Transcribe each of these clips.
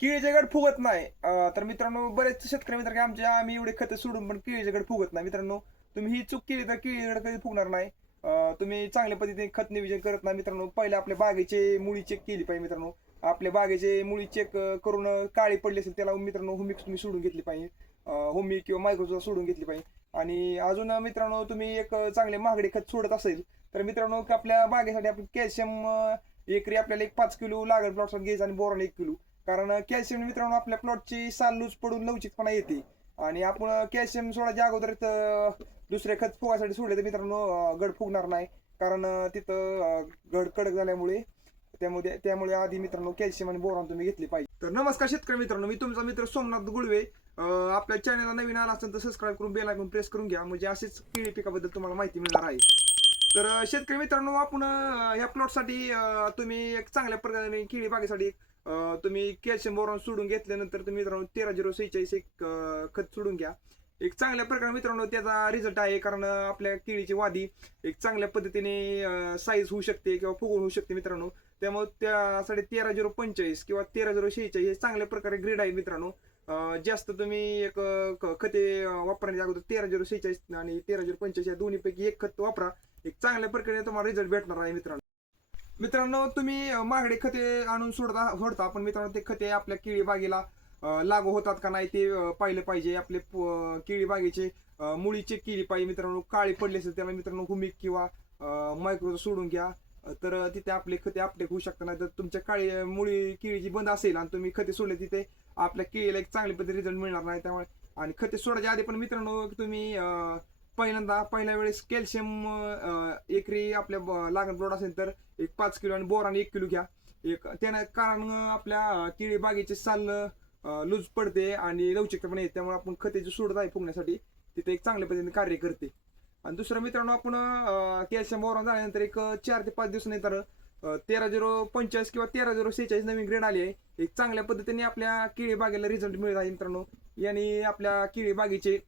केळीचे गड फुगत नाही. तर मित्रांनो बरेच शेतकरी मित्र की आमच्या आम्ही एवढे खतं सोडून पण केळीचे गड फुगत नाही. मित्रांनो तुम्ही ही चूक केली तर केळीचे गड कधी फुगणार नाही. तुम्ही चांगल्या पद्धतीने खत नियोजन करत नाही मित्रांनो. पहिले आपल्या बागेचे मुळी चेक केली पाहिजे मित्रांनो. आपल्या बागेचे मुळी चेक करून काळी पडली असेल त्याला मित्रांनो होमिक्स तुम्ही सोडून घेतली पाहिजे. होमी किंवा मायक्रोचा सोडून घेतली पाहिजे. आणि अजून मित्रांनो तुम्ही एक चांगले महागडे खत सोडत असेल तर मित्रांनो आपल्या बागेसाठी आपण कॅल्शियम एकरी आपल्याला एक पाच किलो लागेल प्लॉटसाठी घ्यायचं आणि बोरॉन एक किलो. कारण कॅल्शियम मित्रांनो आपल्या प्लॉटची साल लूज पडून लवचिकपणा येते. आणि आपण कॅल्शियम सोडायच्या अगोदर दुसरे खत फुगासाठी सोडले तर मित्रांनो गड फुगणार नाही. कारण तिथं गड कडक झाल्यामुळे त्यामुळे त्यामुळे आधी मित्रांनो कॅल्शियम आणि बोरॉन तुम्ही घेतली पाहिजे. तर नमस्कार शेतकरी मित्रांनो मी तुमचा मित्र सोमनाथ गुळवे. आपल्या चॅनलला नवीन आला असेल तर सबस्क्राईब करून बेल आयकॉन प्रेस करून घ्या. म्हणजे असेच केळी पिकाबद्दल तुम्हाला माहिती मिळणार आहे. तर शेतकरी मित्रांनो आपण ह्या प्लॉटसाठी तुम्ही एक चांगल्या प्रकारे केळी बागेसाठी तुम्ही कॅल्शियम बोरॉन सोडून घेतल्यानंतर तुम्ही मित्रांनो तेरा झिरो सेहेचाळीस एक खत सोडून घ्या. एक चांगल्या प्रकारे मित्रांनो त्याचा रिझल्ट आहे कारण आपल्या केळीची वादी एक चांगल्या पद्धतीने साईज होऊ शकते किंवा फुगवून होऊ शकते मित्रांनो. त्यामुळे त्यासाठी तेरा झिरो पंचेचाळीस किंवा तेरा झिरो शेहेचाळीस हे चांगल्या प्रकारे ग्रेड आहे मित्रांनो. जास्त तुम्ही एक खते वापरण्याच्या अगोदर तेरा झिरो सेहेचाळीस आणि तेरा झिरो पंचेचाळीस या दोन्हीपैकी एक खत वापरा. एक चांगल्या प्रकारे तुम्हाला रिझल्ट भेटणार आहे मित्रांनो. मित्रांनो तुम्ही अं, महागडे खते आणून सोडता सोडता पण मित्रांनो ते खते आपल्या केळी बागेला लागू होतात का नाही ते पाहिलं पाहिजे. आपले केळी बागेचे मुळी चेक केली पाहिजे. मित्रांनो काळी पडली असेल त्याला मित्रांनो हुमिक किंवा मायक्रो सोडून घ्या. तर तिथे आपले खते आपले होऊ शकतात. नाही तर तुमच्या काळी मुळी केळीची बंद असेल आणि तुम्ही खते सोडले तिथे आपल्या केळीला एक चांगली पद्धती रिझल्ट मिळणार नाही. त्यामुळे आणि खते सोडायच्या आधी पण मित्रांनो तुम्ही अं, पहिल्यांदा पहिल्या वेळेस कॅल्शियम एकरी आपल्या ब- लागण प्लॉट असेल तर एक पाच किलो आणि बोरान एक किलो घ्या. एक त्यानं कारण आपल्या केळी बागेचे साल लूज पडते आणि लवचिकता पण येते. त्यामुळे आपण खतेची सोडत आहे फुगण्यासाठी. तिथे एक चांगल्या पद्धतीने कार्य करते. आणि दुसरं मित्रांनो आपण कॅल्शियम बोरान झाल्यानंतर एक चार ते पाच दिवसानंतर तेरा झिरो पंचेचाळीस किंवा तेरा झिरो सेहेचाळीस नवीन ग्रेड आली आहे. एक चांगल्या पद्धतीने आपल्या केळी बागेला रिझल्ट मिळत आहे मित्रांनो. याने आपल्या केळी बागेचे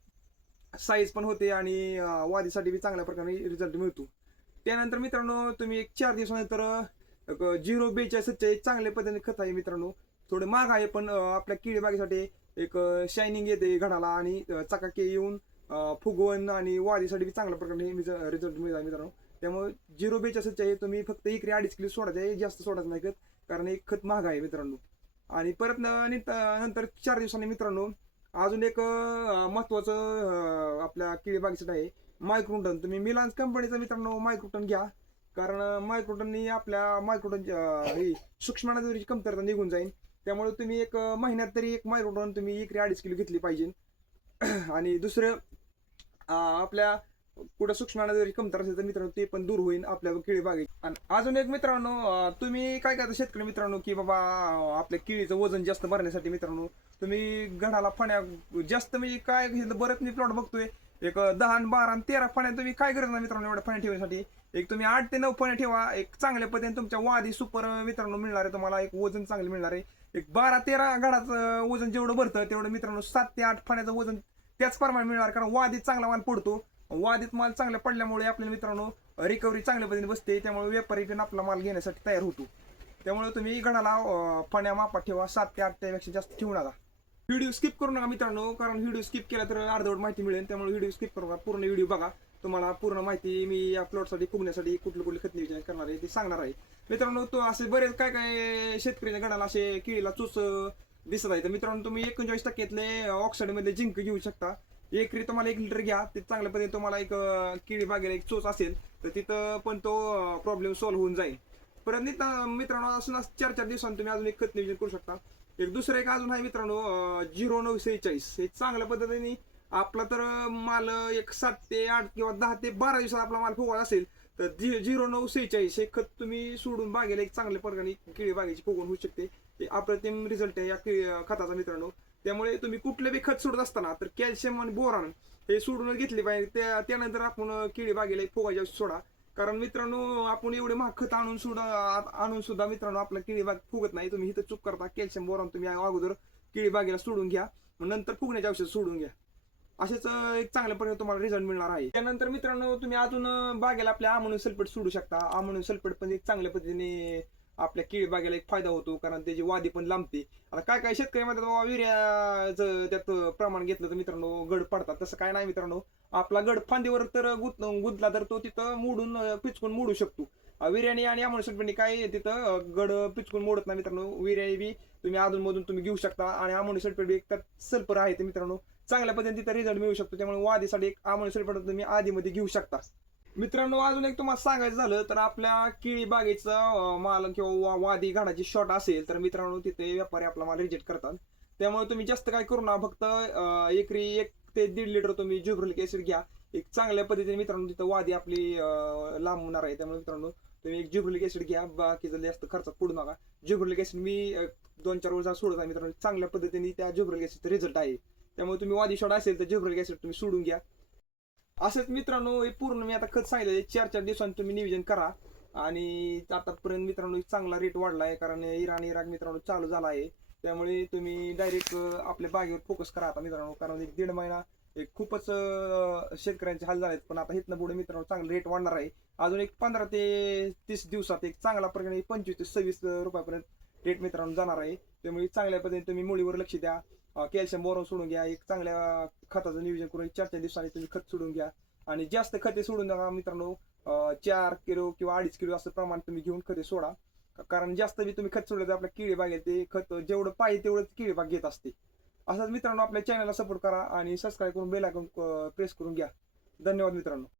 साईज पण होते आणि वादीसाठी बी चांगल्या प्रकारे रिझल्ट मिळतो. त्यानंतर मित्रांनो तुम्ही एक चार दिवसानंतर झिरो बेचाळीस सत्तेचाळीस चांगल्या पद्धतीने खत आहे मित्रांनो. थोडं महाग आहे पण आपल्या केळी बागेसाठी एक शायनिंग येते घडाला आणि चकाके येऊन फुगवण आणि वादीसाठी बी चांगल्या प्रकारे रिझल्ट मिळत आहे मित्रांनो. त्यामुळे झिरो बेचाळीस आहे तुम्ही फक्त इकडे अडीच किलो सोडायचं आहे जास्त सोडायचं नाही खत कारण एक खत महाग आहे मित्रांनो. आणि परत नंतर चार दिवसांनी मित्रांनो अजून एक महत्वाचं आपल्या केळी बागेसाठी आहे मायक्रोटन तुम्ही मिलान्स कंपनीचा मित्रांनो मायक्रोटन घ्या. कारण मायक्रोटननी आपल्या मायक्रोटन ही सूक्ष्मणाची कमतरता निघून जाईल त्यामुळे तुम्ही एक महिन्यात तरी एक मायक्रोटन तुम्ही इकडे अडीच किलो घेतली पाहिजे. आणि दुसरं आपल्या कुठं सूक्ष्म जरी कमतर असेल तर मित्रांनो ते पण दूर होईल आपल्या केळी बागेत आणि अजून एक मित्रांनो तुम्ही काय करता शेतकरी मित्रांनो की बाबा आपल्या केळीचं वजन जास्त भरण्यासाठी मित्रांनो तुम्ही गडाला फण्या जास्त म्हणजे काय बरंच मी प्लॉट बघतोय. एक दहा आणि बारा आणि तेरा फण्या तुम्ही काय करत ना मित्रांनो एवढ्या फण्या ठेवण्यासाठी? एक तुम्ही आठ ते नऊ फण्या ठेवा एक चांगल्या पद्धतीने तुमच्या वादी सुपर मित्रांनो मिळणार आहे तुम्हाला एक वजन चांगलं मिळणार आहे. एक बारा तेरा गडाचं वजन जेवढं भरतं तेवढं मित्रांनो सात ते आठ फण्याचं वजन त्याच प्रमाणे मिळणार कारण वादी चांगला माल पडतो. वादीत माल चांगला पडल्यामुळे आपल्या मित्रांनो रिकव्हरी चांगल्या पद्धतीने बसते. त्यामुळे व्यापारी पण आपला माल घेण्यासाठी तयार होतो. त्यामुळे तुम्ही गडाला पाण्या फण्या ठेवा. सात ते आठ त्यापेक्षा जास्त ठेवू नका. व्हिडिओ स्किप करू नका मित्रांनो कारण व्हिडिओ स्किप केला तर अर्धवट माहिती मिळेल. त्यामुळे व्हिडिओ स्किप करू नका. पूर्ण व्हिडिओ बघा. तुम्हाला पूर्ण माहिती मी या प्लॉटसाठी फुगण्यासाठी कुठले कुठले खत नियोजन करणार आहे ते सांगणार आहे. मित्रांनो तो असे बरेच काय काय शेतकऱ्याच्या गडाला असे केळीला चोच दिसत आहे. तर मित्रांनो तुम्ही एकोणचाळीस टक्क्यातले ऑक्साईडमध्ये जिंक घेऊ शकता. एकरी तुम्हाला एक लिटर घ्या ते चांगल्या पद्धतीने तुम्हाला एक किडी केळी बागेला एक चोच असेल तर तिथं पण तो प्रॉब्लेम सॉल्व्ह होऊन जाईल. परत मित्रांनो असून असं चार चार दिवसांनी तुम्ही अजून एक खत नियोजन करू शकता. एक दुसरं एक अजून आहे मित्रांनो झिरो नऊ सेहेचाळीस. हे चांगल्या पद्धतीने आपला तर माल एक सात ते आठ किंवा दहा ते बारा दिवसात आपला माल फुगवायचा असेल तर झि- झिरो नऊ सेहेचाळीस हे खत तुम्ही सोडून बागेला एक चांगल्या प्रकारे केळी बागेची फुगवण होऊ शकते. हे अप्रतिम रिझल्ट आहे या केळी- खताचा मित्रांनो. त्यामुळे तुम्ही कुठले बी खत सोडत असताना तर कॅल्शियम आणि बोरान हे सोडूनच घेतले पाहिजे. त्या त्यानंतर आपण केळी बागेला एक फुगायच्या सोडा. कारण मित्रांनो आपण एवढे महाग खत आणून सुद्धा आणून सुद्धा मित्रांनो आपला केळी बाग फुगत नाही. तुम्ही इथं चूक करता कॅल्शियम बोरान तुम्ही अगोदर केळी बागेला सोडून घ्या. नंतर फुगण्याचे औषध सोडून घ्या. असेच एक चांगल्या प्रकारे तुम्हाला रिझल्ट मिळणार आहे. त्यानंतर मित्रांनो तुम्ही अजून बागेला आपल्या आमोनियम सल्फेट सोडू शकता. आमोनियम सल्फेट पण एक चांगल्या पद्धतीने आपल्या केळी बागेला एक फायदा होतो कारण त्याची वादी पण लांबते. आता काय काय शेतकरी म्हणतात बाबा युरियाचं त्यात प्रमाण घेतलं तर मित्रांनो गड पडतात. तसं काय नाही मित्रांनो. आपला गड फांदीवर तर गुत गुंतला तर तो तिथं मोडून पिचकून मोडू शकतो. विर्याणी विर्याने आणि आमोल सल्फेटने काय तिथं गड पिचकून मोडत नाही मित्रांनो. विर्याणी बी तुम्ही अधून मधून तुम्ही घेऊ शकता आणि आमोल सल्फेट बी एक त्यात सल्फर आहे ते मित्रांनो. चांगल्या पद्धतीने तिथं रिझल्ट मिळू शकतो. त्यामुळे वादीसाठी एक आमोल सल्फेट तुम्ही आधीमध्ये घेऊ शकता. मित्रांनो अजून एक तुम्हाला सांगायचं झालं तर आपल्या केळी बागेचा माल किंवा वा- वादी घाडाची शॉट असेल तर मित्रांनो तिथे व्यापारी आपला माल रिजेक्ट करतात. त्यामुळे तुम्ही जास्त काय करू ना फक्त एकरी एक ते दीड लिटर तुम्ही ज्युब्रिलिक ऍसिड घ्या. एक चांगल्या पद्धतीने मित्रांनो तिथं वादी आपली लांबणार आहे. त्यामुळे मित्रांनो तुम्ही एक ज्युब्रिलिक ऍसिड घ्या. बाकीचं जास्त खर्च पडू नका. ज्युब्रिलिक ऍसिड मी दोन चार वर्षात सोडत आहे मित्रांनो. चांगल्या पद्धतीने त्या ज्युब्रिलिक ऍसिडचा रिझल्ट आहे. त्यामुळे तुम्ही वादी शॉट असेल तर ज्युब्रिलिक ऍसिड तुम्ही सोडून घ्या. असंच मित्रांनो हे पूर्ण मी आता खत सांगितलं चार चार दिवसांनी तुम्ही नियोजन करा. आणि आतापर्यंत मित्रांनो एक चांगला रेट वाढला आहे कारण इराण इराक मित्रांनो चालू झाला आहे. त्यामुळे तुम्ही डायरेक्ट आपल्या बागेवर फोकस करा आता मित्रांनो कारण एक दीड महिना एक खूपच शेतकऱ्यांचे हाल झाले आहेत पण आता इथनं पुढे मित्रांनो चांगला रेट वाढणार आहे. अजून एक पंधरा ते तीस दिवसात एक चांगला प्रकारे पंचवीस ते सव्वीस रुपयापर्यंत रेट मित्रांनो जाणार आहे. त्यामुळे चांगल्या पद्धतीने तुम्ही मुळीवर लक्ष द्या. कॅल्शियम बोरॉन सोडून घ्या. एक चांगल्या खताचं नियोजन करून चार चार दिवसांनी तुम्ही खत सोडून घ्या. आणि जास्त खते सोडून नका मित्रांनो. चार किलो किंवा अडीच किलो असं प्रमाण तुम्ही घेऊन खते सोडा. कारण जास्त बी तुम्ही खत सोडलं तर आपल्या किळी बागेत ते खत जेवढं पाहिजे तेवढंच किळी बाग घेत असते. असंच मित्रांनो आपल्या चॅनलला सपोर्ट करा आणि सबस्क्राईब करून बेल आयकॉन प्रेस करून घ्या. धन्यवाद मित्रांनो.